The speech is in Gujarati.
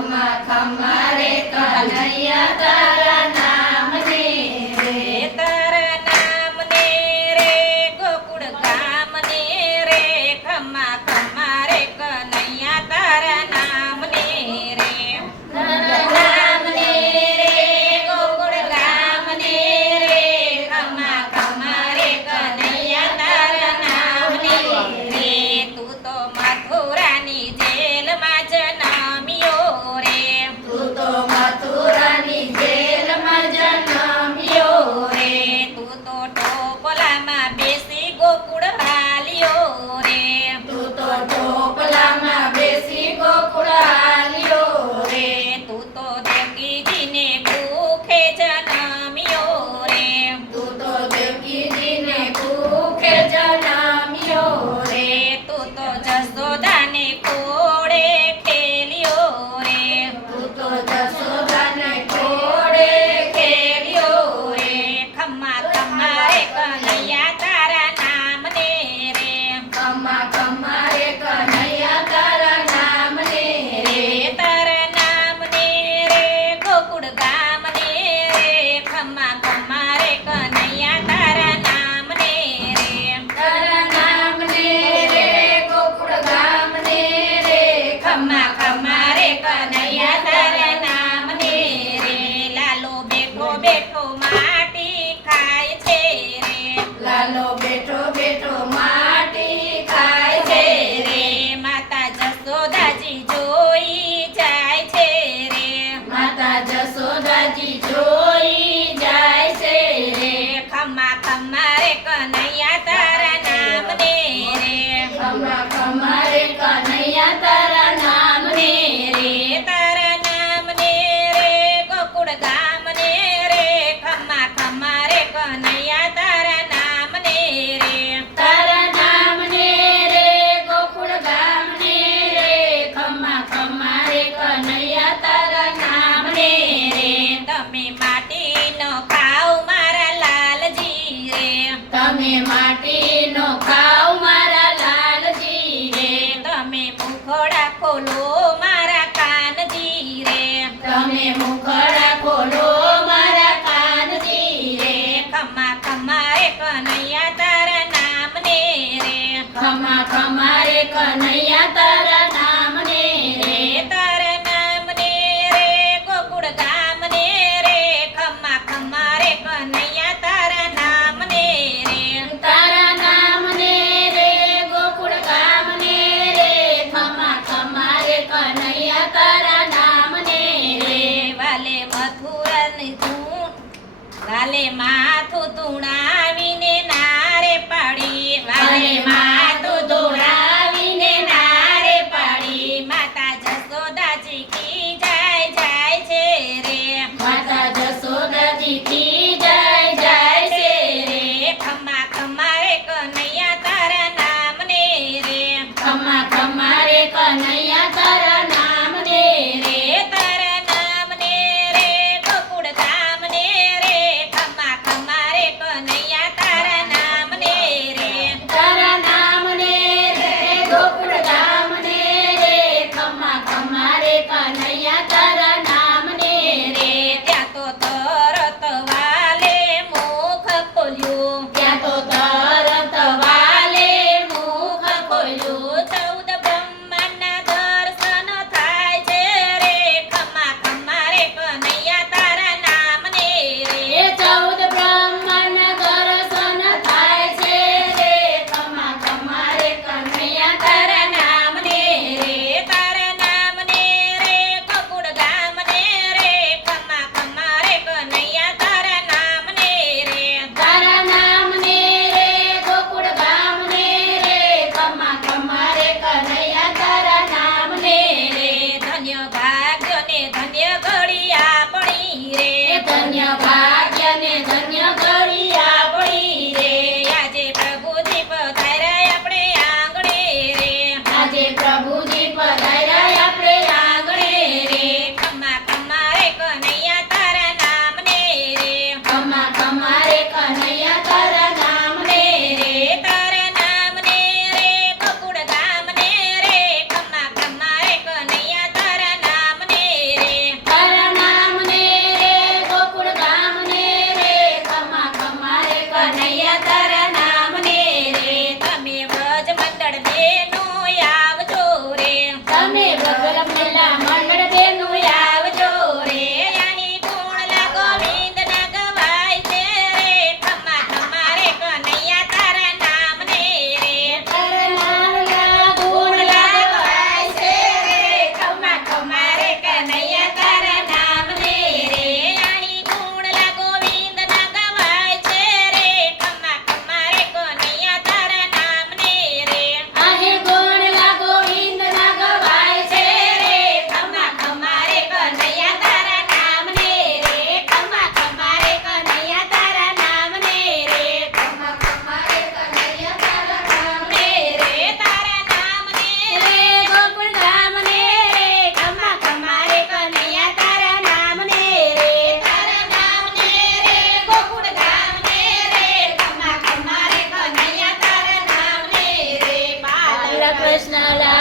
ખમ્મા ખમ્મા રે કનૈયા તારા નામને રે તારા નામને રે ગોકુળ ગામને રે ખમ્મા ખમ્મા રે કનૈયા તારા નામને રે તારા નામને રે ગોકુળ ગામને રે ખમ્મા ખમ્મા રે કનૈયા તારા નામને રે તું તો મથુરાની જેલમાં જન્મ્યો રે તું તો મથુરાની જેલમાં જન્મ્યો રે તું તો ટોપલામાં બેસી ગોકુળ હાલ્યો રે તું તો ટોપલામાં બેસી ગોકુળ હાલ્યો રે તું તો દેવકીજીને ભૂખે જન્મ્યો રે તું તો દેવકીજીને ભૂખે જન્મ્યો રે તું તો જસોદાને કોળે ખેલ્યો રે તું તો જશોદાને કોળે ખેલ્યો રે ખમ્મા ખમ્મા રે કનૈયા તારા નામને રે ખમ્મા ખમ્મા રે કનૈયા તારા નામને રે તારા નામને રે ગોકુળ ગામને રે ખમ્મા ખમ્મા રે કનૈયા તારા નામને રે તારા નામને રે ગોકુળ ગામને રે ખમ્મા ખમ્મા રે કનૈયા તારા નામને રે લાલો બેઠો બેઠો માટી ખાય છે રે લાલો બેઠો બેઠો માટી ખાય છે રે માતા જસોદાજી જોઈ જાય છે રે માતા જશોદાજી જોઈ જાય છે રે ખમ્મા ખમ્મા રે કનૈયા તારા નામને રે ખમ્મા ખમ્મા રે કનૈયા તારા નામને રે તારા નામને રે ગોકુળ ગામને રે ખમ્મા ખમ્મા રે કનૈયા તારા નામને રે તારા નામને રે ગોકુળ ગામને રે ખમ્મા ખમ્મા રે કનૈયા તારા નામને રે તમે માટીનો ખાવ મારા લાલજી રે તમે માટીનો ખાવ મારા લાલજી રે તમે મુખડા ખોલો મારા કાનજી રે તમે મુખડા ખોલો મારા કાનજી રે ખમ્મા ખમ્મા રે કનૈયા તારા નામને રે ખમ્મા ખમ્મા રે કનૈયા તારા નામને રે તારા નામને રે ગોકુળ ગામને રે ખમ્મા ખમ્મા રે કનૈયા તારા નામને રે તારા નામને રે ગોકુળ ગામને રે ખમ્મા ખમ્મા રે કનૈયા તારા નામને રે વાલે મથુરાની ધૂણ વાલે માથું ધૂણાવીને નારે પાડી વાલે માથું ધૂણાવીને નારે પાડી માતા જસોદાજી કી જાય છે રે માતા જશોદાજી કી જાય છે રે ખમ્મા ખમ્મા રે કનૈયા તારા નામને રે ખમ્મા ખમ્મા રે કનૈયા તારા નામને રે તારા નામને રે ગોકુળ ગામને રે ખમ્મા ખમ્મા રે કનૈયા તારા નામને રે તારા નામને રે ગોકુળ ગામને રે ખમ્મા ખમ્મા રે કનૈયા તારા નામને રે ત્યાં તો તરત વાલે મુખ ખોલ્યું ત્યાં તો તરત વાલે મુખ ખોલ્યું 14 બ્રહ્માંડના કૃષ્ણ લાલ